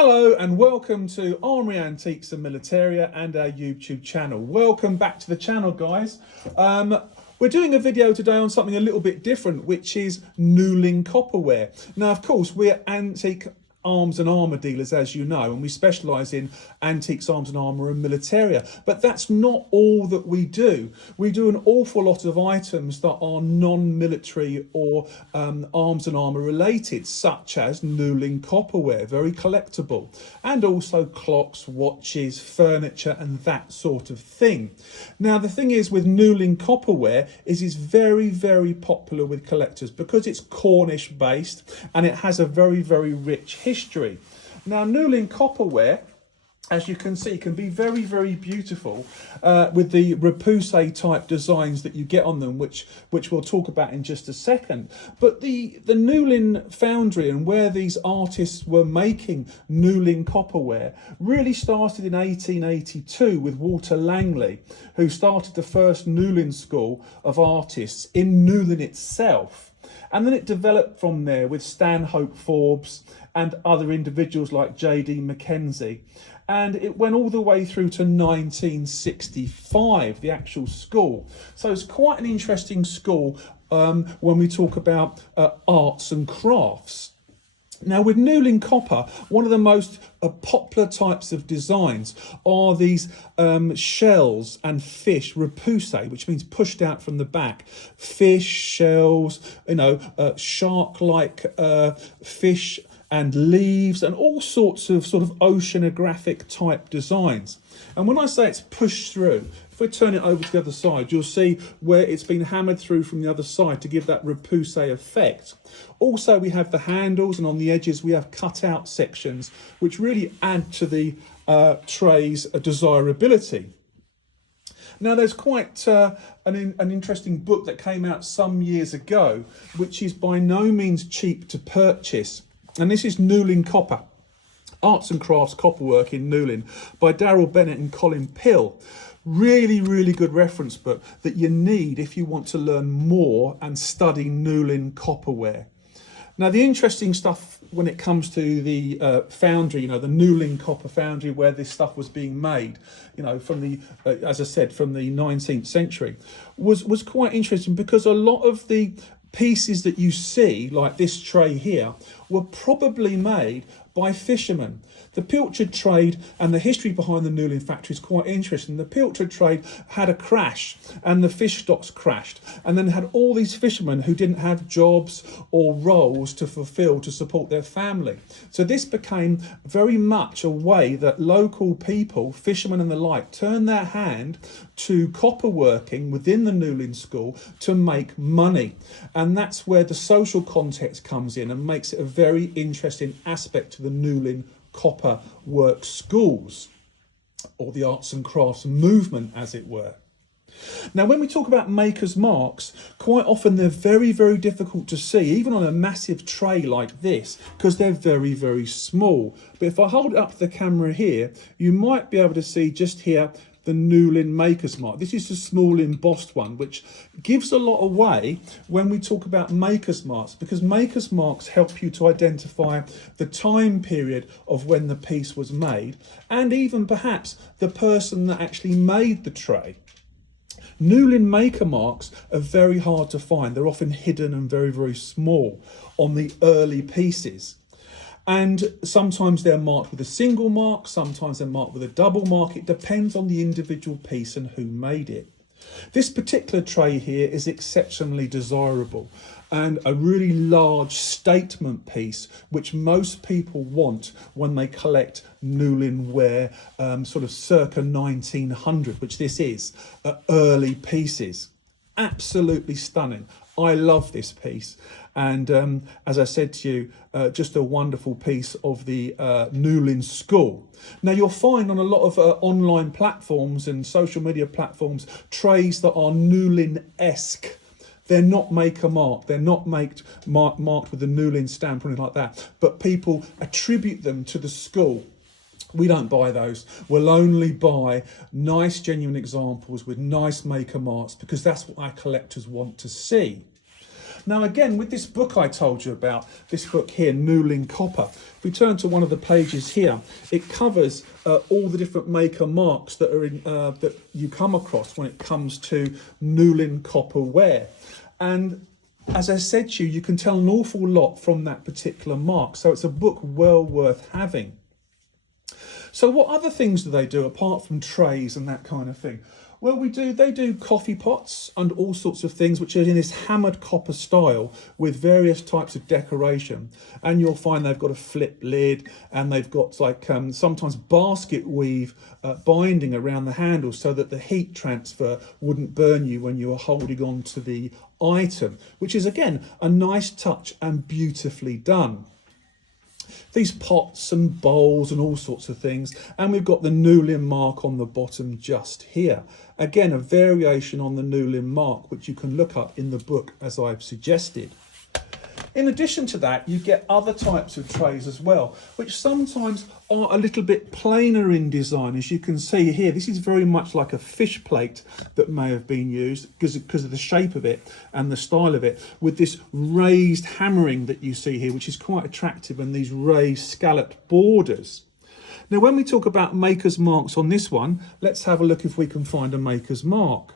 Hello and welcome to Armoury Antiques and Militaria and our YouTube channel. Welcome back to the channel, guys. We're doing a video today on something a little bit different, which is Newlyn copperware. Now, of course, we're antique arms and armour dealers, as you know, and we specialise in antiques, arms and armour and militaria. But that's not all that we do. We do an awful lot of items that are non-military or arms and armour related, such as Newlyn copperware, very collectible, and also clocks, watches, furniture and that sort of thing. Now, the thing is with Newlyn copperware is it's very, very popular with collectors because it's Cornish based and it has a very, very rich history. Now, Newlyn copperware, as you can see, can be very, very beautiful with the repoussé type designs that you get on them, which we'll talk about in just a second. But the Newlyn foundry and where these artists were making Newlyn copperware really started in 1882 with Walter Langley, who started the first Newlyn school of artists in Newlyn itself. And then it developed from there with Stanhope Forbes and other individuals like J.D. Mackenzie. And it went all the way through to 1965, the actual school. So it's quite an interesting school when we talk about arts and crafts. Now, with Newlyn copper, one of the most popular types of designs are these shells and fish repoussé, which means pushed out from the back. Fish, shells, shark-like fish and leaves and all sorts of oceanographic type designs. And when I say it's pushed through, if we turn it over to the other side, you'll see where it's been hammered through from the other side to give that repoussé effect. Also, we have the handles, and on the edges we have cut out sections, which really add to the tray's desirability. Now, there's quite an interesting book that came out some years ago, which is by no means cheap to purchase. And this is Newlyn Copper, Arts and Crafts Copperwork in Newlyn by Daryl Bennett and Colin Pill. Really, really good reference book that you need if you want to learn more and study Newlyn copperware. Now, the interesting stuff when it comes to the foundry, the Newlyn copper foundry where this stuff was being made, from the, as I said, from the 19th century, was quite interesting because a lot of the pieces that you see, like this tray here, were probably made by fishermen. The pilchard trade and the history behind the Newlyn factory is quite interesting. The pilchard trade had a crash and the fish stocks crashed, and then had all these fishermen who didn't have jobs or roles to fulfill to support their family. So this became very much a way that local people, fishermen and the like, turned their hand to copper working within the Newlyn school to make money. And that's where the social context comes in and makes it a very interesting aspect to the Newlyn copper work schools, or the arts and crafts movement, as it were. Now, when we talk about maker's marks, quite often they're very, very difficult to see, even on a massive tray like this, because they're very, very small. But if I hold it up to the camera here, you might be able to see just here the Newlyn maker's mark. This is a small embossed one, which gives a lot away when we talk about maker's marks, because maker's marks help you to identify the time period of when the piece was made, and even perhaps the person that actually made the tray. Newlyn maker marks are very hard to find. They're often hidden and very, very small on the early pieces. And sometimes they're marked with a single mark, sometimes they're marked with a double mark. It depends on the individual piece and who made it. This particular tray here is exceptionally desirable and a really large statement piece, which most people want when they collect Newlyn ware, circa 1900, which this is, early pieces. Absolutely stunning. I love this piece. And as I said to you, just a wonderful piece of the Newlyn school. Now, you'll find on a lot of online platforms and social media platforms trays that are Newlyn-esque. They're not maker marked. They're not marked with the Newlyn stamp or anything like that. But people attribute them to the school. We don't buy those. We'll only buy nice, genuine examples with nice maker marks because that's what our collectors want to see. Now again, with this book I told you about, this book here, Newlyn Copper, if we turn to one of the pages here, it covers all the different maker marks that are in, that you come across when it comes to Newlyn Copper ware. And as I said to you, you can tell an awful lot from that particular mark. So it's a book well worth having. So what other things do they do apart from trays and that kind of thing? Well, they do coffee pots and all sorts of things which are in this hammered copper style with various types of decoration. And you'll find they've got a flip lid, and they've got like sometimes basket weave binding around the handle so that the heat transfer wouldn't burn you when you were holding on to the item, which is again a nice touch and beautifully done. These pots and bowls and all sorts of things, and we've got the Newlyn mark on the bottom just here. Again, a variation on the Newlyn mark which you can look up in the book as I've suggested. In addition to that, you get other types of trays as well, which sometimes are a little bit plainer in design. As you can see here, this is very much like a fish plate that may have been used because of the shape of it and the style of it, with this raised hammering that you see here, which is quite attractive, and these raised scalloped borders. Now, when we talk about maker's marks on this one, let's have a look if we can find a maker's mark.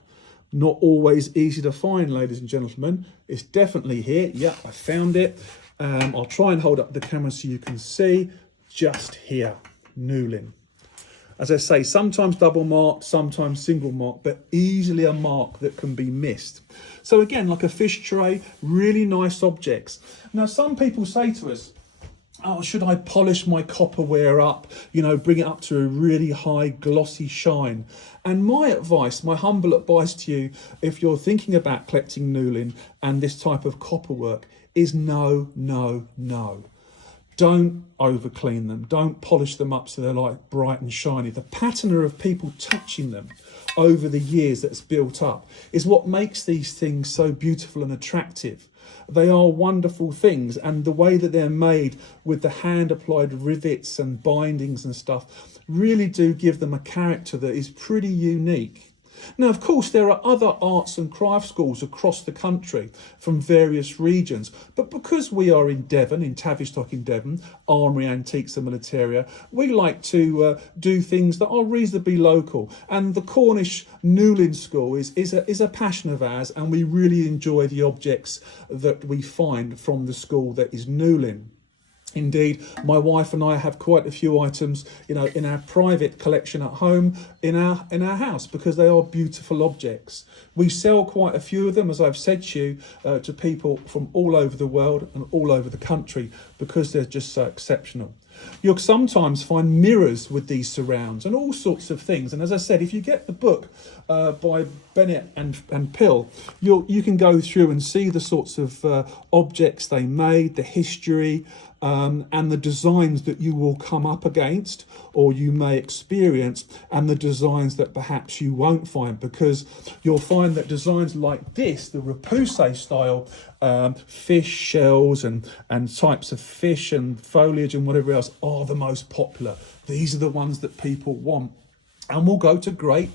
Not always easy to find, ladies and gentlemen. It's definitely here. Yeah, I found it. I'll try and hold up the camera so you can see. Just here, Newlyn. As I say, sometimes double marked, sometimes single marked, but easily a mark that can be missed. So again, like a fish tray, really nice objects. Now, some people say to us, oh, should I polish my copperware up, bring it up to a really high glossy shine? And my advice, my humble advice to you, if you're thinking about collecting Newlyn and this type of copperwork, is no, no, no. Don't over clean them. Don't polish them up so they're like bright and shiny. The patina of people touching them over the years that's built up is what makes these things so beautiful and attractive. They are wonderful things, and the way that they're made with the hand applied rivets and bindings and stuff really do give them a character that is pretty unique. Now, of course, there are other arts and craft schools across the country from various regions, but because we are in Devon, in Tavistock in Devon, Armoury Antiques and Militaria, we like to do things that are reasonably local. And the Cornish Newlyn School is a passion of ours, and we really enjoy the objects that we find from the school that is Newlyn. Indeed, my wife and I have quite a few items, in our private collection at home, in our house, because they are beautiful objects. We sell quite a few of them, as I've said to you, to people from all over the world and all over the country, because they're just so exceptional. You'll sometimes find mirrors with these surrounds and all sorts of things. And as I said, if you get the book by Bennett and Pill, you can go through and see the sorts of objects they made, the history, and the designs that you will come up against or you may experience, and the designs that perhaps you won't find, because you'll find that designs like this, the repoussé style, fish shells and types of fish and foliage and whatever else are the most popular. These are the ones that people want, and will go to great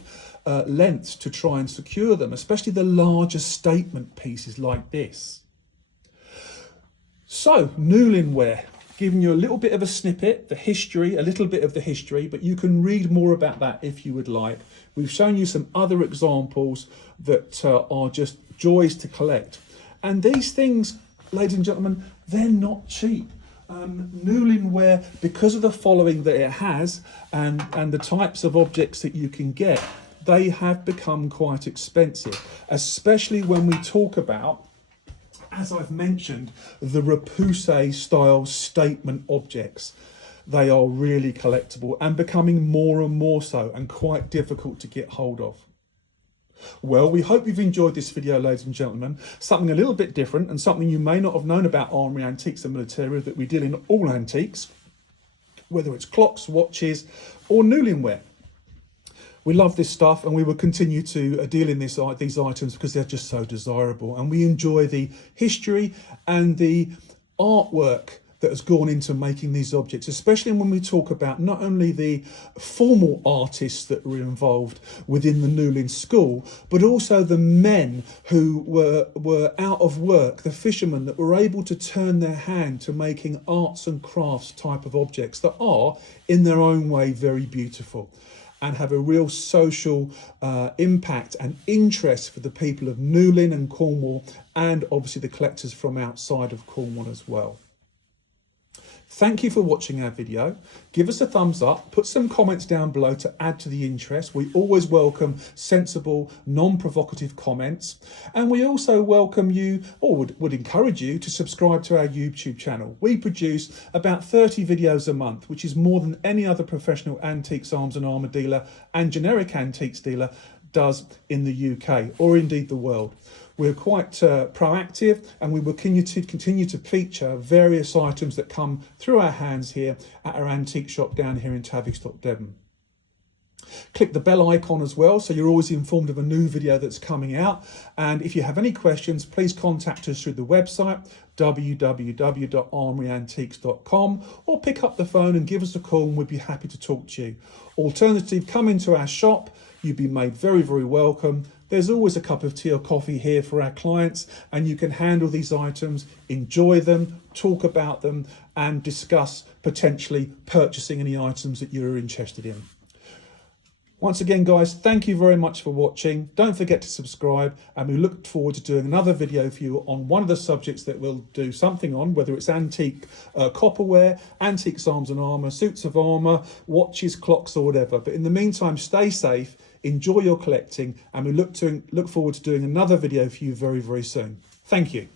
lengths to try and secure them, especially the larger statement pieces like this. So, Newlyn ware, giving you a little bit of a snippet, a little bit of the history, but you can read more about that if you would like. We've shown you some other examples that are just joys to collect. And these things, ladies and gentlemen, they're not cheap. Newlyn ware, because of the following that it has and the types of objects that you can get, they have become quite expensive, especially when we talk about, as I've mentioned, the repoussé style statement objects. They are really collectible and becoming more and more so, and quite difficult to get hold of. Well, we hope you've enjoyed this video, ladies and gentlemen. Something a little bit different, and something you may not have known about Armoury Antiques and Militaria, that we deal in all antiques, whether it's clocks, watches or Newlyn ware. We love this stuff, and we will continue to deal in these items because they're just so desirable, and we enjoy the history and the artwork that has gone into making these objects, especially when we talk about not only the formal artists that were involved within the Newlyn school, but also the men who were out of work, the fishermen that were able to turn their hand to making arts and crafts type of objects that are, in their own way, very beautiful and have a real social impact and interest for the people of Newlyn and Cornwall, and obviously the collectors from outside of Cornwall as well. Thank you for watching our video. Give us a thumbs up, put some comments down below to add to the interest. We always welcome sensible, non-provocative comments. And we also welcome you, or would encourage you, to subscribe to our YouTube channel. We produce about 30 videos a month, which is more than any other professional antiques, arms and armour dealer and generic antiques dealer does in the UK, or indeed the world. We're quite proactive, and we will continue to feature various items that come through our hands here at our antique shop down here in Tavistock, Devon. Click the bell icon as well, so you're always informed of a new video that's coming out. And if you have any questions, please contact us through the website www.armoryantiques.com, or pick up the phone and give us a call, and we'd be happy to talk to you. Alternatively, come into our shop. You'd be made very, very welcome. There's always a cup of tea or coffee here for our clients, and you can handle these items, enjoy them, talk about them, and discuss potentially purchasing any items that you're interested in. Once again, guys, thank you very much for watching. Don't forget to subscribe, and we look forward to doing another video for you on one of the subjects that we'll do something on, whether it's antique copperware, antiques, arms and armour, suits of armour, watches, clocks, or whatever. But in the meantime, stay safe, enjoy your collecting, and we look forward to doing another video for you very, very soon. Thank you.